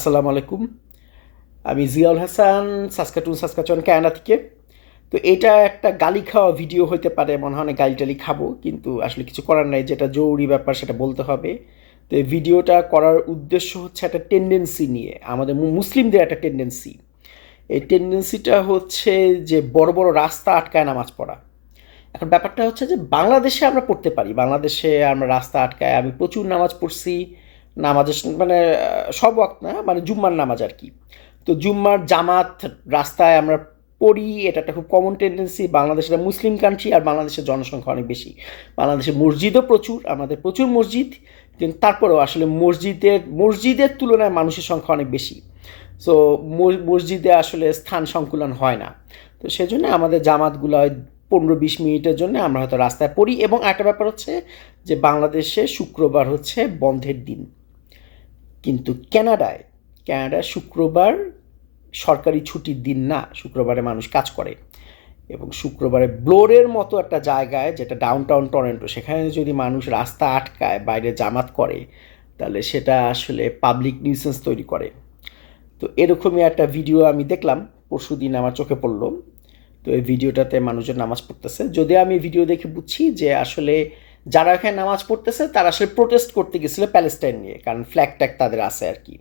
আসসালামু আলাইকুম। আমি Ziaul Hasan, Saskatoon Saskatchewan Canada থেকে। তো এটা একটা গালি খাওয়া ভিডিও হতে পারে, মনে হয় গালি টালি খাব, কিন্তু আসলে কিছু করার নাই, যেটা জরুরি ব্যাপার সেটা বলতে হবে। তো এই ভিডিওটা করার উদ্দেশ্য হচ্ছে একটা টেন্ডেন্সি নিয়ে, আমাদের মুসলিমদের একটা টেন্ডেন্সি এই টেন্ডেন্সিটা হচ্ছে যে বড় বড় রাস্তা আটকায় নামাজ পড়া। এখন ব্যাপারটা হচ্ছে যে বাংলাদেশে আমরা পড়তে পারি, বাংলাদেশে আমরা রাস্তা আটকায়, আমি প্রচুর নামাজ পড়ছি নামাজের মানে সব ওয়াক্ত না মানে জুম্মার নামাজ আর কি। তো জুম্মার জামাত রাস্তায় আমরা পড়ি, এটা একটা খুব কমন টেন্ডেন্সি বাংলাদেশের মুসলিম কান্ট্রি আর বাংলাদেশের জনসংখ্যা অনেক বেশি। বাংলাদেশে মসজিদও প্রচুর, আমাদের প্রচুর মসজিদ, কিন্তু তারপরেও আসলে মসজিদের মসজিদের তুলনায় মানুষের সংখ্যা অনেক বেশি। সো মসজিদে আসলে স্থান সংকুলন হয় না। তো সেজন্য আমাদের জামাতগুলো পনেরো বিশ মিনিটের জন্য আমরা হয়তো রাস্তায় পড়ি এবং একটা ব্যাপার হচ্ছে যে বাংলাদেশে শুক্রবার হচ্ছে বন্ধের দিন। কিন্তু ক্যানাডায় কানাডায় শুক্রবার সরকারি ছুটির দিন না, শুক্রবারে মানুষ কাজ করে। এবং শুক্রবারে ব্লোরের মতো একটা জায়গায়, যেটা ডাউন টাউন টরেন্টো সেখানে যদি মানুষ রাস্তা আটকায়, বাইরে জামাত করে, তাহলে সেটা আসলে পাবলিক নিউসেন্স তৈরি করে। তো এরকমই একটা ভিডিও আমি দেখলাম, পরশু দিন আমার চোখে পড়ল। তো এই ভিডিওটাতে মানুষজন নামাজ পড়তেছে। যদি আমি ভিডিও দেখে বুঝছি যে আসলে যারা এখানে নামাজ পড়তেছে, তারা আসলে প্রোটেস্ট করতে গেছিল প্যালেস্টাইন নিয়ে, কারণ ফ্ল্যাগ ট্যাগ তাদের আছে আর কি।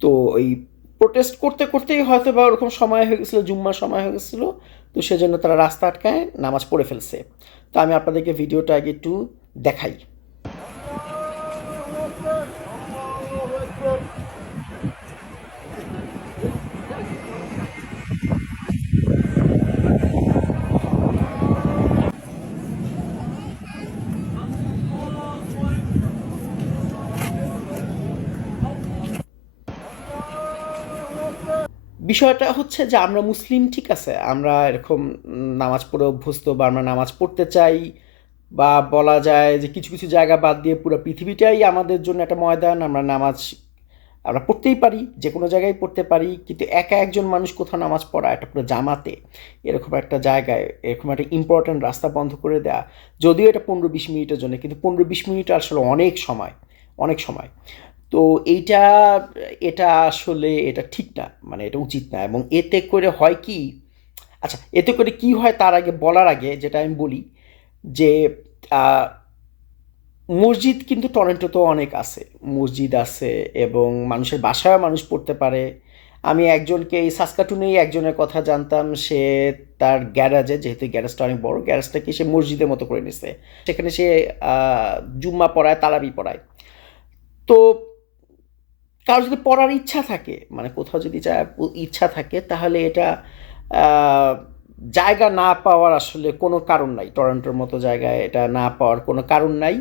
তো ওই প্রোটেস্ট করতে করতেই হয়তো বা ওরকম সময় হয়ে গেছিল, জুম্মার সময় হয়ে গেছিল, তো সেজন্য তারা রাস্তা আটকায় নামাজ পড়ে ফেলছে। তো আমি আপনাদেরকে ভিডিওটা আগে একটু দেখাই। বিষয়টা হচ্ছে যে আমরা মুসলিম, ঠিক আছে? আমরা এরকম নামাজ পড়ে অভ্যস্ত বা আমরা নামাজ পড়তে চাই বা বলা যায় যে কিছু কিছু জায়গা বাদ দিয়ে পুরো পৃথিবীটাই আমাদের জন্য একটা ময়দান, আমরা নামাজ, আমরা পড়তেই পারি, যে কোনো জায়গায় পড়তে পারি, কিন্তু একা একজন মানুষ কোথাও নামাজ পড়া একটা পুরো জামাতে, এরকম একটা জায়গায়, এরকম একটা ইম্পর্ট্যান্ট রাস্তা বন্ধ করে দেয়া, যদিও এটা পনেরো, বিশ মিনিটের জন্য, কিন্তু পনেরো, বিশ মিনিট আসলে অনেক সময় অনেক সময়। তো এইটা, এটা আসলে এটা ঠিক না। মানে এটা উচিত না। এবং এতে করে হয় কি আচ্ছা এতে করে কি হয় তার আগে বলার আগে যেটা আমি বলি যে মসজিদ কিন্তু টরেন্টোতেও অনেক আছে। মসজিদ আছে এবং মানুষের বাসায় মানুষ পড়তে পারে। আমি একজনকে, এই সাসকাটুনেই একজনের কথা জানতাম, সে তার গ্যারাজে, যেহেতু গ্যারাজটা অনেক বড়, গ্যারাজটাকে সে মসজিদের মতো করে নিছে। সেখানে সে জুম্মা পড়ায়, তালাবি পড়ায়। তো কারও যদি পড়ার ইচ্ছা থাকে মানে কোথাও যদি যা- ইচ্ছা থাকে, তাহলে এটা জায়গা না পাওয়ার আসলে কোনো কারণ নাই। টরন্টোর মতো জায়গায় এটা না পাওয়ার কোনো কারণ নাই।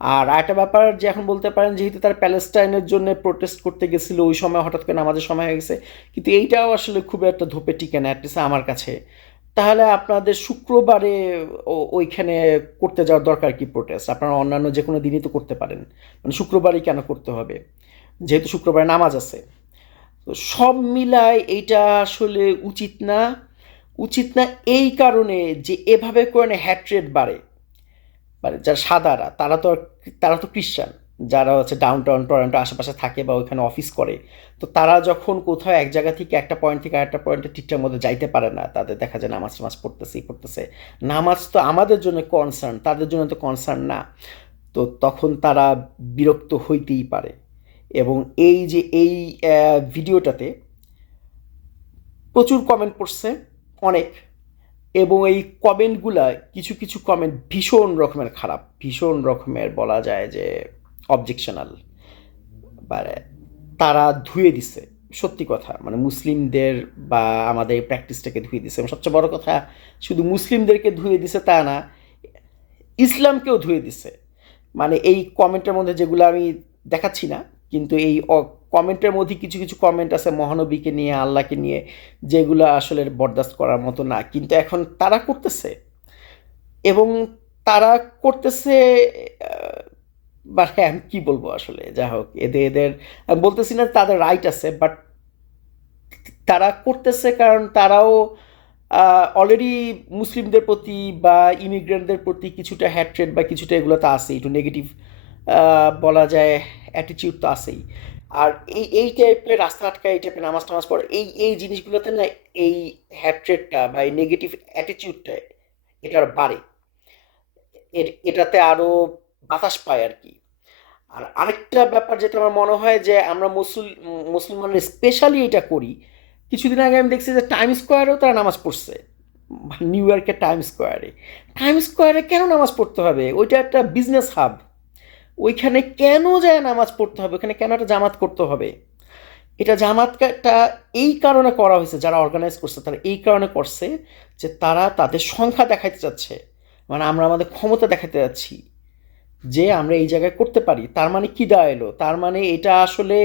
আর আরেকটা ব্যাপার, যে এখন বলতে পারেন যেহেতু তার প্যালেস্টাইনের জন্য প্রোটেস্ট করতে গেছিল, ওই সময় হঠাৎ করে আমাদের সময় হয়ে গেছে, কিন্তু এইটাও আসলে খুব একটা ধোপে টিকে না অ্যাটলিস্ট আমার কাছে। তাহলে আপনাদের শুক্রবারে ওইখানে করতে যাওয়ার দরকার কি প্রোটেস্ট আপনারা অন্যান্য যে কোনো দিনই তো করতে পারেন। মানে শুক্রবারই কেন করতে হবে? যেহেতু শুক্রবারে নামাজ আছে। তো সব মিলায় এইটা আসলে উচিত না। উচিত না এই কারণে যে এভাবে করে হ্যাট্রেট বাড়ে। মানে যারা সাদারা, তারা তো তারা তো খ্রিস্টান, যারা হচ্ছে ডাউন টাউন টরন্টো আশেপাশে থাকে বা ওইখানে অফিস করে। তো তারা যখন কোথাও এক জায়গা থেকে একটা পয়েন্ট থেকে আরেকটা পয়েন্টে ঠিকঠাক মতো যাইতে পারে না, তাদের দেখা যায় নামাজ টামাজ পড়তেছে করতেছে নামাজ তো আমাদের জন্য কনসার্ন তাদের জন্য তো কনসার্ন না। তো তখন তারা বিরক্ত হইতেই পারে। এবং এই যে এই ভিডিওটাতে প্রচুর কমেন্ট পড়ছে, অনেক। এবং এই কমেন্টগুলা কিছু কিছু কমেন্ট ভীষণ রকমের খারাপ, ভীষণ রকমের বলা যায় যে অবজেকশনাল মানে তারা ধুয়ে দিছে, সত্যি কথা। মানে মুসলিমদের বা আমাদের প্র্যাকটিসটাকে ধুয়ে দিছে। এবং সবচেয়ে বড় কথা, শুধু মুসলিমদেরকে ধুয়ে দিছে তা না, ইসলামকেও ধুয়ে দিছে। মানে এই কমেন্টের মধ্যে যেগুলো আমি দেখাচ্ছি না কিন্তু এই কমেন্টের মধ্যে কিছু কিছু কমেন্ট আছে মহানবীকে নিয়ে, আল্লাহকে নিয়ে, যেগুলো আসলে বরদাস্ত করার মতো না। কিন্তু এখন তারা করতেছে। এবং তারা করতেছে বা হ্যাঁ আমি কী বলব আসলে? যা হোক, এদের এদের, আমি বলতেছি না তাদের রাইট আছে বাট তারা করতেছে কারণ তারাও অলরেডি মুসলিমদের প্রতি বা ইমিগ্রেন্টদের প্রতি কিছুটা হ্যাট্রেড বা কিছুটা এগুলো তো আছেই। একটু নেগেটিভ বলা যায় অ্যাটিটিউড তো আছেই। আর এই এই টাইপের রাস্তা আটকা এই টাইপের নামাজ টামাজ পড়ে, এই এই জিনিসগুলোতে না, এই হ্যাট্রেটটা বা এই নেগেটিভ অ্যাটিটিউডটা এটা বাড়ে। এর- এটাতে আরও বাতাস পায় আর কি। আর আরেকটা ব্যাপার যেটা আমার মনে হয় যে, আমরা মুসল, মুসলমানরা স্পেশালি এটা করি, কিছুদিন আগে আমি দেখছি যে টাইম স্কোয়ারেও তারা নামাজ পড়ছে। নিউ ইয়র্কের টাইম স্কোয়ারে টাইম স্কোয়ারে কেন নামাজ পড়তে হবে? ওইটা একটা বিজনেস হাব ওইখানে কেন যায় নামাজ পড়তে হবে? ওখানে কেন একটা জামাত করতে হবে? এটা জামাতটা এই কারণে করা হয়েছে, যারা অর্গানাইজ করছে, তারা এই কারণে করছে যে তারা তাদের সংখ্যা দেখাতে চাচ্ছে। মানে আমরা আমাদের ক্ষমতা দেখাতে যাচ্ছি যে আমরা এই জায়গায় করতে পারি। তার মানে কি দাঁড়াল তার মানে এটা আসলে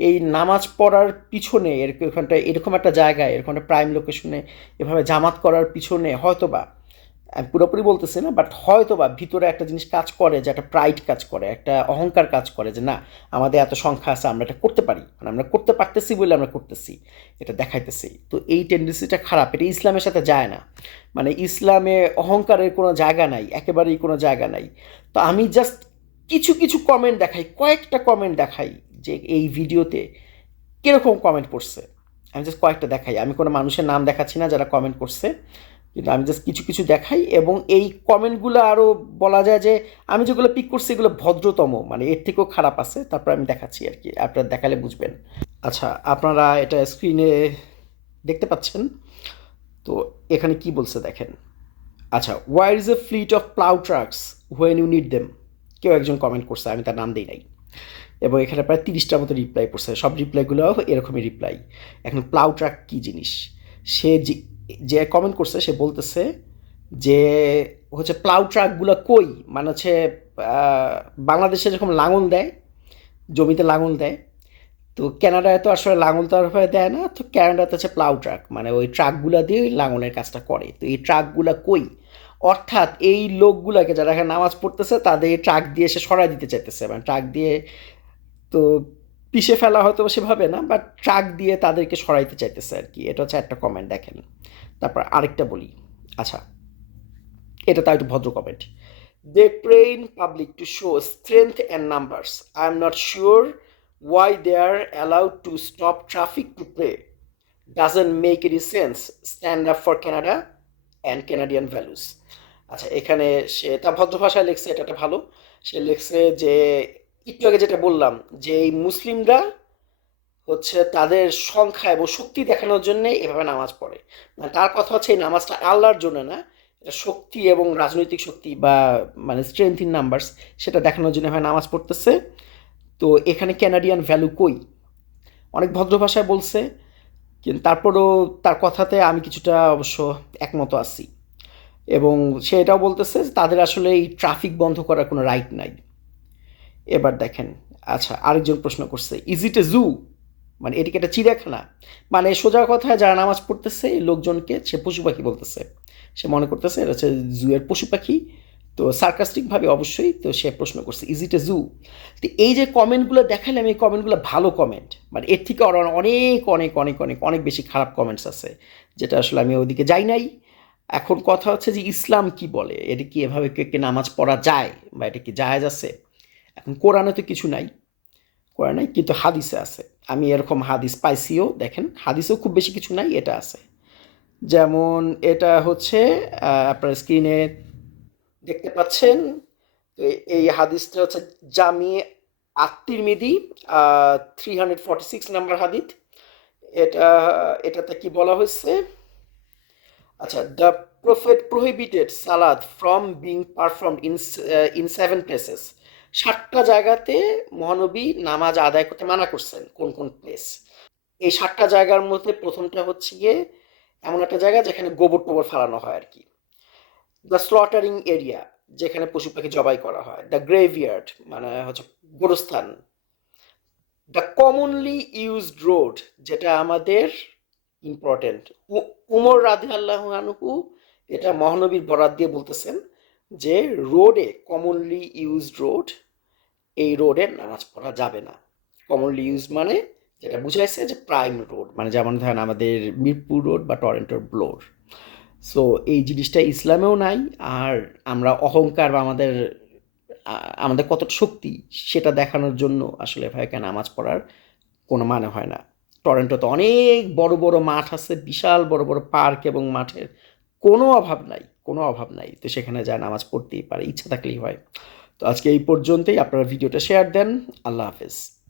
এই নামাজ পড়ার পিছনে এরকম এখানটা এরকম একটা জায়গায়, এরকম একটা প্রাইম লোকেশনে এভাবে জামাত করার পিছনে হয়তোবা আমি পুরোপুরি বলতেছি না বাট হয়তো বা ভিতরে একটা জিনিস কাজ করে যে একটা প্রাইড কাজ করে, একটা অহংকার কাজ করে যে না, আমাদের এত সংখ্যা আছে, আমরা এটা করতে পারি। মানে আমরা করতে পারতেছি বলে আমরা করতেছি, এটা দেখাইতেছি। তো এই টেন্ডেন্সিটা খারাপ, এটা ইসলামের সাথে যায় না। মানে ইসলামে অহংকারের কোনো জায়গা নাই, একেবারেই কোনো জায়গা নাই। তো আমি জাস্ট কিছু কিছু কমেন্ট দেখাই, কয়েকটা কমেন্ট দেখাই যে এই ভিডিওতে কীরকম কমেন্ট করছে। আমি জাস্ট কয়েকটা দেখাই। আমি কোনো মানুষের নাম দেখাচ্ছি না যারা কমেন্ট করছে। কিন্তু আমি জাস্ট কিছু কিছু দেখাই এবং এই কমেন্টগুলো আরও বলা যায় যে, আমি যেগুলো পিক করছি এগুলো ভদ্রতম মানে এর থেকেও খারাপ আছে, তারপর আমি দেখাচ্ছি আর কি আপনারা দেখালে বুঝবেন। আচ্ছা আপনারা এটা স্ক্রিনে দেখতে পাচ্ছেন? তো এখানে কি বলছে দেখেন? আচ্ছা where is a fleet of plow trucks when you need them কেউ একজন কমেন্ট করছে, আমি তার নাম দিই নাই। এবং এখানে প্রায় তিরিশটার মতো রিপ্লাই করছে, সব রিপ্লাইগুলো এরকমই রিপ্লাই এখন প্লাউ ট্রাক কী জিনিস? সে যে কমেন্ট করছে, সে বলতেছে যে হচ্ছে প্লাউ ট্রাকগুলো কই? মানে হচ্ছে বাংলাদেশে যখন লাঙল দেয়, জমিতে লাঙল দেয়, তো ক্যানাডায় তো আসলে লাঙল তো আর দেয় না, তো কানাডাতে হচ্ছে প্লাউ ট্রাক মানে ওই ট্রাকগুলো দিয়ে লাঙলের কাজটা করে। তো এই ট্রাকগুলো কই? অর্থাৎ এই লোকগুলোকে যারা এখানে নামাজ পড়তেছে, তাদের ট্রাক দিয়ে সে সরাই দিতে চাইতেছে মানে ট্রাক দিয়ে তো পিষে ফেলা হয়তো সেভাবে না বাট ট্রাক দিয়ে তাদেরকে সরাইতে চাইতেছে আর কি। এটা হচ্ছে একটা কমেন্ট দেখেন। তারপর আরেকটা বলি। আচ্ছা এটা তাও একটু ভদ্র comment they pray in public to show strength and numbers I am not sure why they are allowed to stop traffic to pray doesn't make any sense stand up for Canada and Canadian values আচ্ছা এখানে সে তা ভদ্র ভাষায় লিখছে, এটা একটা ভালো। সে লিখছে যে একটু আগে যেটা বললাম যে এই মুসলিমরা হচ্ছে তাদের সংখ্যা এবং শক্তি দেখানোর জন্য এভাবে নামাজ পড়ে। মানে তার কথা হচ্ছে এই নামাজটা আল্লাহর জন্য না, এটা শক্তি এবং রাজনৈতিক শক্তি বা মানে স্ট্রেংথ ইন নাম্বারস সেটা দেখানোর জন্য এভাবে নামাজ পড়তেছে। তো এখানে ক্যানাডিয়ান ভ্যালু কই? অনেক ভদ্র ভাষায় বলছে, কিন্তু তারপরও তার কথাতে আমি কিছুটা অবশ্য একমত আছি। এবং সে এটাও বলতেছে তাদের আসলে এই ট্রাফিক বন্ধ করার কোনো রাইট নাই। এবার দেখেন আচ্ছা আরেকজন প্রশ্ন করছে ইজ ইট এ জু মানে এটিকে একটা চিড়িয়াখানা? মানে সোজা কথায় যারা নামাজ পড়তেছে, লোকজনকে সে পশু পাখি বলতেছে। সে মনে করতেছে এটা হচ্ছে জুয়ের পশু পাখি। তো সার্কাস্টিকভাবে অবশ্যই, তো সে প্রশ্ন করছে ইজ ইট এ জু তো এই যে কমেন্টগুলো দেখালাম এই কমেন্টগুলো ভালো কমেন্ট মানে এর থেকে আরও অনেক অনেক অনেক অনেক অনেক বেশি খারাপ কমেন্টস আছে, যেটা আসলে আমি ওদিকে যাই নাই। এখন কথা হচ্ছে যে ইসলাম কি বলে? এটা কি এভাবে কে কে নামাজ পড়া যায়? বা এটা কি জায়েজ আছে? এখন কোরআনে তো কিছু নাই। কোরআনে কিন্তু হাদিসে আছে। আমি এরকম হাদিস পাইছিও, দেখেন, হাদিসেও খুব বেশি কিছু নাই, এটা আছে। যেমন এটা হচ্ছে আপনার স্ক্রিনে দেখতে পাচ্ছেন এই- হাদিসটা হচ্ছে জামি আত্মিরমিদি three hundred forty six number হাদিস। এটা, এটাতে কি বলা হয়েছে? আচ্ছা the prophet prohibited salad from being perform in in seven places সাতটা জায়গাতে মহানবী নামাজ আদায় করতে মানা করছেন, কোন কোন প্লেস এই সাতটা জায়গার মধ্যে প্রথমটা হচ্ছে গিয়ে এমন একটা জায়গা যেখানে গোবর টোবর ফেলানো হয় আর কি। দ্য স্লটারিং এরিয়া যেখানে পশু পাখি জবাই করা হয়। দ্য গ্রেভিয়ার্ড মানে হচ্ছে গোরস্থান। দ্য কমনলি ইউজড রোড যেটা আমাদের ইম্পর্টেন্ট উমর রাধে আল্লাহ আনহু এটা মহানবীর বরাদ দিয়ে বলতেছেন যে রোডে কমনলি ইউজড রোড এই রোডে নামাজ পড়া যাবে না। কমনলি ইউজ মানে যেটা বুঝাইছে যে প্রাইম রোড মানে যেমন ধরেন আমাদের মিরপুর রোড বা টরেন্টোর ব্লোর। সো এই জিনিসটা ইসলামেও নাই, আর আমরা অহংকার বা আমাদের আমাদের কতটা শক্তি সেটা দেখানোর জন্য আসলে ভাইকে নামাজ পড়ার কোনো মানে হয় না। টরেন্টোতে অনেক বড় বড় মাঠ আছে, বিশাল বড় বড় পার্ক এবং মাঠের কোনো অভাব নাই। কোনো অভাব নাই। তো সেখানে যা নামাজ পড়তেই পারে, ইচ্ছা থাকলেই হয়। তো আজকে এই পর্যন্তই। আপনারা ভিডিওটা শেয়ার দেন। আল্লাহ হাফেজ।